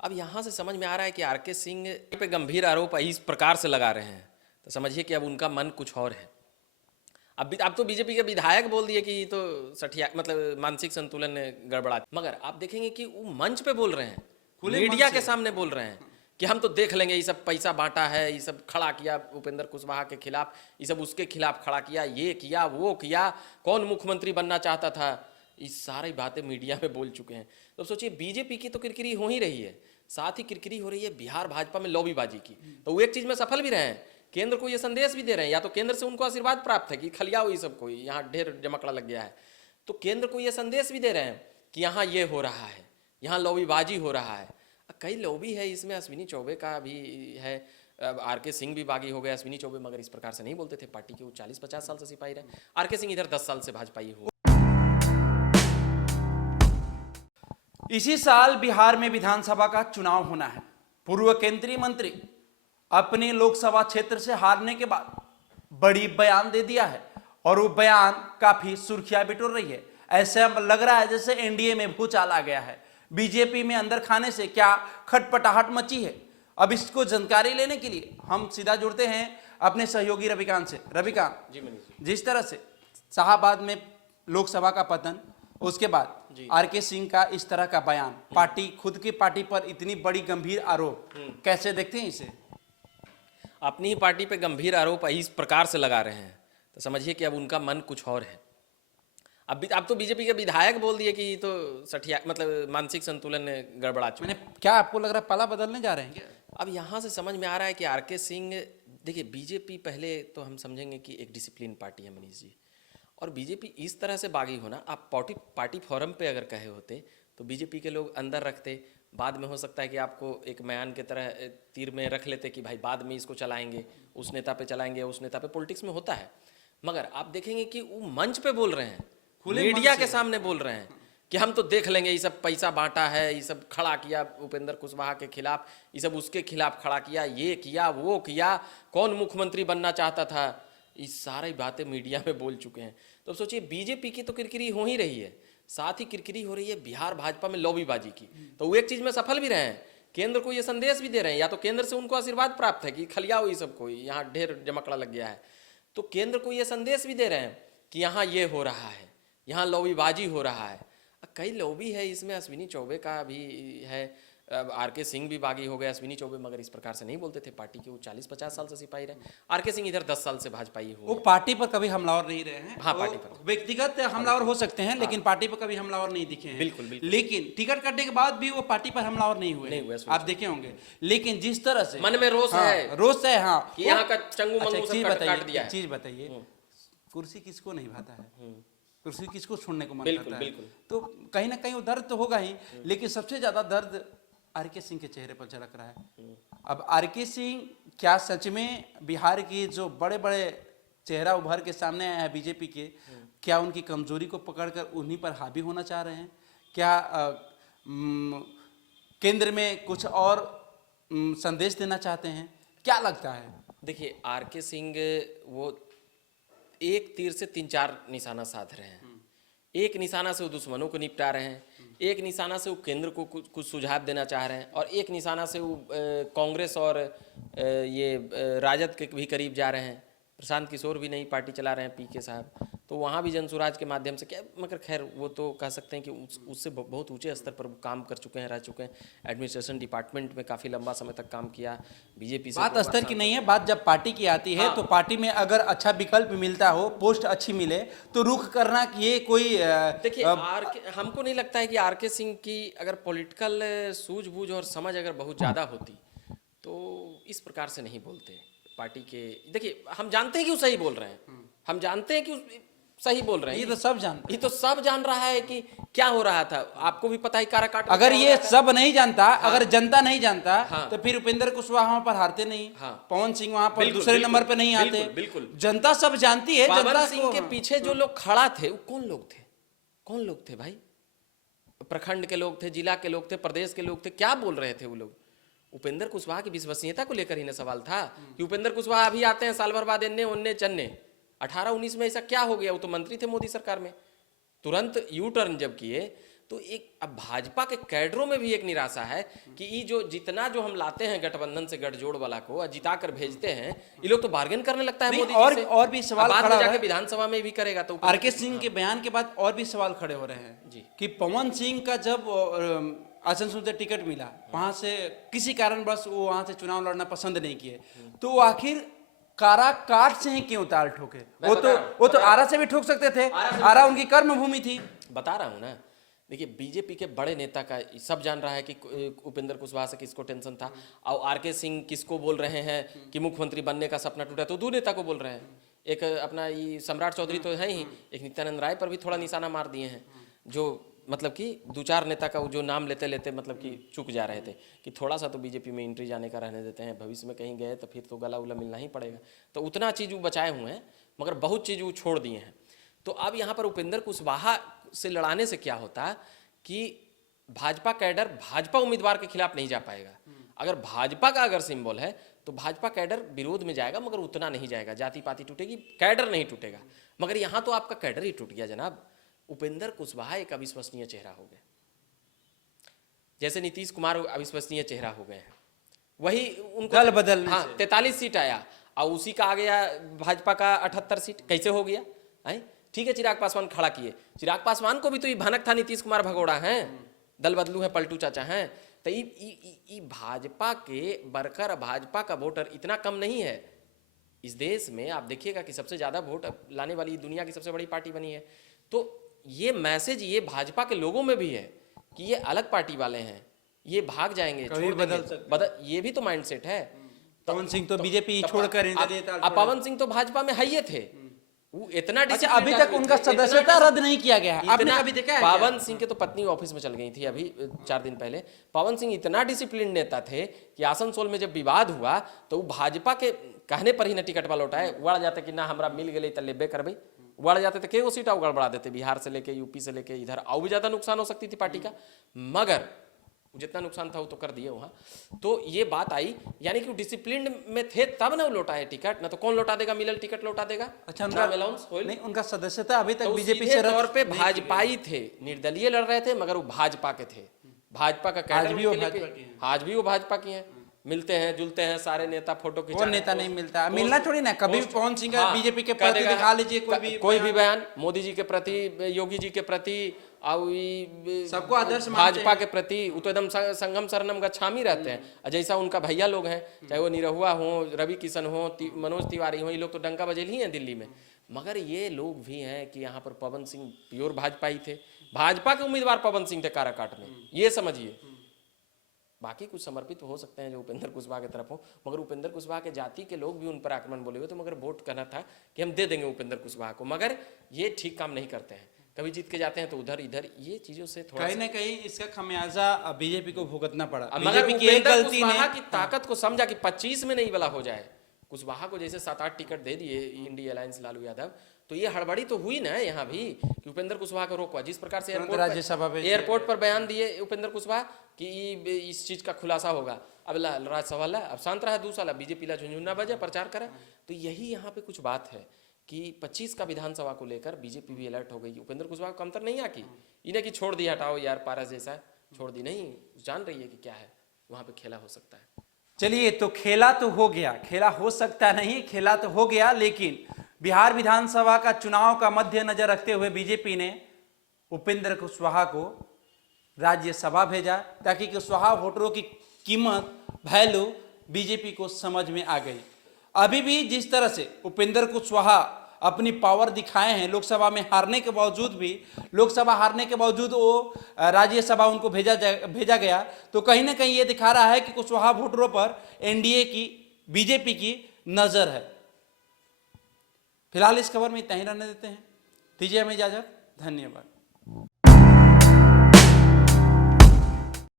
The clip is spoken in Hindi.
अब यहाँ से समझ में आ रहा है कि आरके सिंह पे गंभीर आरोप इस प्रकार से लगा रहे हैं, तो समझिए कि अब उनका मन कुछ और है। अब तो बीजेपी के विधायक बोल दिए कि तो सठिया मतलब मानसिक संतुलन गड़बड़ा, मगर आप देखेंगे कि वो मंच पे बोल रहे हैं, मीडिया के सामने बोल रहे हैं कि हम तो देख लेंगे, ये सब पैसा बांटा है, ये सब खड़ा किया उपेंद्र कुशवाहा के खिलाफ, ये सब उसके खिलाफ खड़ा किया, ये किया वो किया, कौन मुख्यमंत्री बनना चाहता था, ये सारी बातें मीडिया में बोल चुके हैं। तो सोचिए बीजेपी की तो किरकिरी हो ही रही है, साथ ही किरकिरी हो रही है बिहार भाजपा में लॉबीबाजी की। तो वो एक चीज़ में सफल भी रहे हैं, केंद्र को ये संदेश भी दे रहे हैं, या तो केंद्र से उनको आशीर्वाद प्राप्त है कि खलियाओ ये सबको, यहाँ ढेर जमकड़ा लग गया है, तो केंद्र को ये संदेश भी दे रहे हैं कि यहाँ ये हो रहा है, यहाँ लॉबीबाजी हो रहा है। कई लॉबी है इसमें, अश्विनी चौबे का भी है, आरके सिंह भी बागी हो गए। अश्विनी चौबे मगर इस प्रकार से नहीं बोलते थे, पार्टी के वो 40-50 साल से सिपाही रहे। आरके सिंह इधर 10 साल से भाजपाई हो। इसी साल बिहार में विधानसभा का चुनाव होना है। पूर्व केंद्रीय मंत्री अपने लोकसभा क्षेत्र से हारने के बाद बड़ी बयान दे दिया है और वो बयान काफी सुर्खियां बिटोर रही है। ऐसा लग रहा है जैसे एनडीए में भूचाल आ गया है। बीजेपी में अंदर खाने से क्या खटपटाहट मची है, अब इसको जानकारी लेने के लिए हम सीधा जुड़ते हैं अपने सहयोगी रविकांत से। रविकांत जी, जिस तरह से शाहाबाद में लोकसभा का पतन, उसके बाद आरके सिंह का इस तरह का बयान, पार्टी खुद की पार्टी पर इतनी बड़ी गंभीर आरोप, कैसे देखते हैं इसे? अपनी ही पार्टी पे गंभीर आरोप इस प्रकार से लगा रहे हैं, तो समझिए कि अब उनका मन कुछ और है। अब तो बीजेपी के विधायक बोल दिए कि तो सठिया मतलब मानसिक संतुलन गड़बड़ा चुका। मैंने क्या आपको लग रहा है पाला बदलने जा रहे हैं क्या? अब यहाँ से समझ में आ रहा है कि आरके सिंह, देखिए बीजेपी पहले तो हम समझेंगे कि एक डिसिप्लिन पार्टी है मनीष जी, और बीजेपी इस तरह से बागी होना, आप पार्टी फोरम पे अगर कहे होते तो बीजेपी के लोग अंदर रखते, बाद में हो सकता है कि आपको एक म्यान के तरह तीर में रख लेते कि भाई बाद में इसको चलाएंगे, उस नेता पे चलाएंगे, उस नेता पे, पॉलिटिक्स में होता है। मगर आप देखेंगे कि वो मंच पे बोल रहे हैं, मीडिया के सामने बोल रहे हैं कि हम तो देख लेंगे, ये सब पैसा बांटा है, ये सब खड़ा किया उपेंद्र कुशवाहा के खिलाफ, ये सब उसके खिलाफ खड़ा किया, ये किया वो किया, कौन मुख्यमंत्री बनना चाहता था, ये सारी बातें मीडिया में बोल चुके हैं। तो सोचिए बीजेपी की तो किरकिरी हो ही रही है, साथ ही किरकिरी हो रही है बिहार भाजपा में लॉबीबाजी की। तो वो एक चीज़ में सफल भी रहे हैं, केंद्र को ये संदेश भी दे रहे हैं, या तो केंद्र से उनको आशीर्वाद प्राप्त है कि खलियाओ ये सबको, यहाँ ढेर जमकड़ा लग गया है, तो केंद्र को ये संदेश भी दे रहे हैं कि यहाँ ये हो रहा है, यहाँ लॉबीबाजी हो रहा है। कई लॉबी है इसमें, अश्विनी चौबे का भी है, आरके सिंह भी बागी हो गए। अश्विनी चौबे मगर इस प्रकार से नहीं बोलते थे, पार्टी के वो 40-50 साल से सिपाही रहे। आरके सिंह इधर 10 साल से भाजपाई हो। वो पार्टी पर कभी हमलावर नहीं रहे हैं। हाँ, पार्टी पर व्यक्तिगत हमलावर हो सकते हैं, लेकिन पार्टी पर कभी हमलावर नहीं दिखे हैं। बिल्कुल। लेकिन टिकट कटने के बाद भी वो पार्टी पर हमलावर नहीं हुए, आप देखे होंगे। लेकिन जिस तरह से मन में रोष है, रोष है, हाँ, कि यहाँ का चंगू मंगू सब काट दिया है। चीज बताइए, कुर्सी किसको नहीं भाता है, कुर्सी किसको छोड़ने को मन करता है? तो कहीं ना कहीं वो दर्द तो होगा ही, लेकिन सबसे ज्यादा दर्द आरके सिंह के चेहरे पर झलक रहा है। अब आरके सिंह क्या सच में बिहार की जो बड़े बड़े चेहरा उभर के सामने आया है बीजेपी के, क्या उनकी कमजोरी को पकड़कर उन्हीं पर हावी होना चाह रहे हैं? क्या केंद्र में कुछ और संदेश देना चाहते हैं? क्या लगता है? देखिए आरके सिंह वो एक तीर से 3-4 निशाना साध रहे हैं। एक निशाना से वो दुश्मनों को निपटा रहे हैं, एक निशाना से वो केंद्र को कुछ सुझाव देना चाह रहे हैं, और एक निशाना से वो कांग्रेस और ये राजद के भी करीब जा रहे हैं। प्रशांत किशोर भी नई पार्टी चला रहे हैं, पीके साहब, तो वहाँ भी जनसुराज के माध्यम से क्या, मगर खैर वो तो कह सकते हैं कि उससे बहुत ऊंचे स्तर पर काम कर चुके हैं, रह चुके हैं। एडमिनिस्ट्रेशन डिपार्टमेंट में काफ़ी लंबा समय तक काम किया। बीजेपी से बात स्तर की नहीं है, बात जब पार्टी की आती है, तो पार्टी में अगर अच्छा विकल्प मिलता हो, पोस्ट अच्छी मिले, तो रुख करना ये कोई देखिए हमको नहीं लगता है कि आरके सिंह की अगर पॉलिटिकल सूझबूझ और समझ अगर बहुत ज़्यादा होती तो इस प्रकार से नहीं बोलते पार्टी के। देखिए हम जानते हैं कि वो सही बोल रहे हैं, हम जानते हैं कि सही बोल रहे हैं, ये तो सब जानते, ये तो सब जान रहा है कि क्या हो रहा था। आपको भी पता है काराकाट। अगर ये सब नहीं जानता, अगर जनता नहीं जानता, तो फिर उपेंद्र कुशवाहा वहाँ पर हारते नहीं, पवन सिंह वहाँ पर दूसरे नंबर पे नहीं आते। बिल्कुल जनता सब जानती है। पवन सिंह के पीछे जो लोग खड़ा थे वो कौन लोग थे भाई? प्रखंड के लोग थे, जिला के लोग थे, प्रदेश के लोग थे, क्या बोल रहे थे वो लोग? उपेंद्र कुशवाहा की विश्वसनीयता को लेकर ही ना सवाल था कि उपेंद्र कुशवाहा अभी आते हैं साल भर बाद इन्ने उन्ने चन्ने। 18-19 में ऐसा क्या हो गया? वो तो मंत्री थे मोदी सरकार में, तुरंत यू टर्न जब किए तो एक अब भाजपा के कैडरों में भी एक निराशा है कि ये जो जितना जो हम लाते हैं गठबंधन से गठजोड़ वाला को और जिता कर भेजते हैं, ये लोग तो बार्गेन करने लगता है नहीं, मोदी जी से। और भी सवाल अब बाद खड़ा में हो जाके रहा है। विधानसभा में भी करेगा तो आरके सिंह के बयान के बाद और भी सवाल खड़े हो रहे हैं जी। कि पवन सिंह का जब आसनसोल से टिकट मिला, वहां से किसी कारणवश वो वहां से चुनाव लड़ना पसंद नहीं किए, तो वो आखिर काराकाट से ही क्यों ताल ठोके? वो तो आरा से भी ठोक सकते थे, आरा उनकी कर्म भूमि थी। बता रहा हूं ना, देखिए बीजेपी के बड़े नेता का सब जान रहा है कि उपेंद्र कुशवाहा से किसको टेंशन था, और आरके सिंह किसको बोल रहे हैं कि मुख्यमंत्री बनने का सपना टूटा, तो दो नेता को बोल रहे हैं। एक अपना ये सम्राट चौधरी तो है ही, एक नित्यानंद राय पर भी थोड़ा निशाना मार दिए हैं, जो मतलब कि दो चार नेता का जो नाम लेते लेते मतलब कि चुक जा रहे थे कि थोड़ा सा तो बीजेपी में एंट्री जाने का रहने देते हैं, भविष्य में कहीं गए तो फिर तो गला उला मिलना ही पड़ेगा। तो उतना चीज़ वो बचाए हुए हैं, मगर बहुत चीज़ वो छोड़ दिए हैं। तो अब यहाँ पर उपेंद्र कुशवाहा से लड़ाने से क्या होता कि भाजपा कैडर भाजपा उम्मीदवार के खिलाफ नहीं जा पाएगा। अगर भाजपा का अगर सिंबल है तो भाजपा कैडर विरोध में जाएगा, मगर उतना नहीं जाएगा, जाति पाति टूटेगी, कैडर नहीं टूटेगा। मगर यहाँ तो आपका कैडर ही टूट गया जनाब। उपेंद्र कुशवाहा एक अविश्वसनीय चेहरा हो गए, जैसे नीतीश कुमार अविश्वसनीय चेहरा हो गए हैं। वही उनको दल बदल, हाँ 43 सीट आया और उसी का आ गया भाजपा का 78 सीट, कैसे हो गया है? ठीक है, चिराग पासवान खड़ा किए, चिराग पासवान को भी तो ये भनक था नीतीश कुमार भगोड़ा हैं, दल बदलू है, पलटू चाचा हैं। तो ये भाजपा के वर्कर, भाजपा का वोटर इतना कम नहीं है इस देश में। आप देखिएगा कि सबसे ज्यादा वोट लाने वाली दुनिया की सबसे बड़ी पार्टी बनी है। तो ये मैसेज ये भाजपा के लोगों में भी है कि ये अलग पार्टी वाले हैं, ये भाग जाएंगे, छोड़ बदल, ये भी तो माइंडसेट है। पवन सिंह तो बीजेपी छोड़कर पवन सिंह तो भाजपा में है ये थे, वो इतना अच्छा, अभी तक उनका सदस्यता रद्द नहीं किया गया है। आपने कभी देखा है? पवन सिंह के तो पत्नी ऑफिस में चल गई थी अभी 4 दिन पहले। पवन सिंह इतना डिसिप्लिन नेता थे कि आसनसोल में जब विवाद हुआ तो वो भाजपा के कहने पर ही न टिकट वाला उठाए, उड़ जाते कि ना हमरा मिल गई तो लेबे करबे, उड़ जाते थे के वो सीटा उगड़ देते, बिहार से लेके यूपी से लेके इधर, और भी ज्यादा नुकसान हो सकती थी पार्टी का, मगर जितना नुकसान था वो तो कर दिए वहां। तो ये बात आई, यानी कि डिसिप्लिन में थे तब ना वो लौटाए टिकट, ना तो कौन लौटा देगा, मिलल टिकट लौटा देगा। अच्छा, उनका अलाउंस नहीं, उनका सदस्यता अभी तक तो बीजेपी सीधे से तौर पे भाजपाई थे, निर्दलीय लड़ रहे थे, मगर वो भाजपा के थे, भाजपा का कैडर। आज भी वो भाजपा की है, मिलते हैं जुलते हैं सारे नेता, फोटो खिंचा। कौन नेता नहीं मिलता, मिलना थोड़ी ना, कभी पवन सिंह का बीजेपी के प्रति दिखा लीजिए कोई भी बयान, मोदी जी के प्रति, योगी जी के प्रति, सबको आदर्श भाजपा के प्रति, वो तो एकदम संगम शरणम गच्छामी रहते हैं। जैसा उनका भैया लोग हैं, चाहे वो निरहुआ हो, रवि किशन हो, मनोज तिवारी हो, ये लोग तो डंका बजेल ही हैं दिल्ली में। मगर ये लोग भी हैं कि यहाँ पर पवन सिंह प्योर भाजपा ही थे, भाजपा के उम्मीदवार पवन सिंह थे काराकाट में, ये समझिए। बाकी कुछ समर्पित हो सकते हैं जो उपेंद्र कुशवाहा की तरफ हो, मगर उपेंद्र कुशवाहा के जाति के लोग भी उन पर आक्रमण बोले हुए, तो मगर वोट करना था कि हम दे देंगे उपेंद्र कुशवाहा को, मगर ये ठीक काम नहीं करते हैं। कभी जीत के जाते हैं तो उधर इधर, ये चीजों से थोड़ा कहीं ना कहीं इसका खमियाजा बीजेपी को भुगतना पड़ा। मगर बीजेपी की एक गलती ने की ताकत को समझा कि 25 में नहीं वाला हो जाए। कुशवाहा को जैसे 7-8 टिकट दे दिए इंडिया अलायंस लालू यादव, तो ये हड़बड़ी तो हुई ना यहाँ भी कि उपेंद्र कुशवाहा को रोकवा। जिस प्रकार से एयरपोर्ट पर बयान दिए उपेंद्र कुशवाहा कि इस चीज का खुलासा होगा, अब राज्यसभा ला, अब शांत रहा 2 साल, बीजेपी ला झुंझुना बजा, प्रचार करा। तो यही यहाँ पे कुछ बात है कि 25 का विधानसभा को लेकर बीजेपी भी अलर्ट हो गई। उपेंद्र कुशवाहा को कमतर नहीं आकी, इन्हें कि छोड़ दिया, हटाओ यार पारस जैसा, छोड़ दी नहीं, जान रही है कि क्या है वहां पे खेला हो सकता है। चलिए, तो खेला तो हो गया, खेला हो सकता नहीं, खेला तो हो गया, लेकिन बिहार विधानसभा का चुनाव का मद्देनजर रखते हुए बीजेपी ने उपेंद्र कुशवाहा को राज्यसभा भेजा, ताकि कुशवाहा वोटरों की कीमत, वैल्यू बीजेपी को समझ में आ गई। अभी भी जिस तरह से उपेंद्र कुशवाहा अपनी पावर दिखाए हैं, लोकसभा में हारने के बावजूद भी, लोकसभा हारने के बावजूद वो राज्यसभा उनको भेजा गया, तो कहीं ना कहीं ये दिखा रहा है कि कुशवाहा वोटरों पर एनडीए की, बीजेपी की नजर है। फिलहाल इस खबर में इतना ही रहने देते हैं, दीजिए हमें इजाजत, धन्यवाद।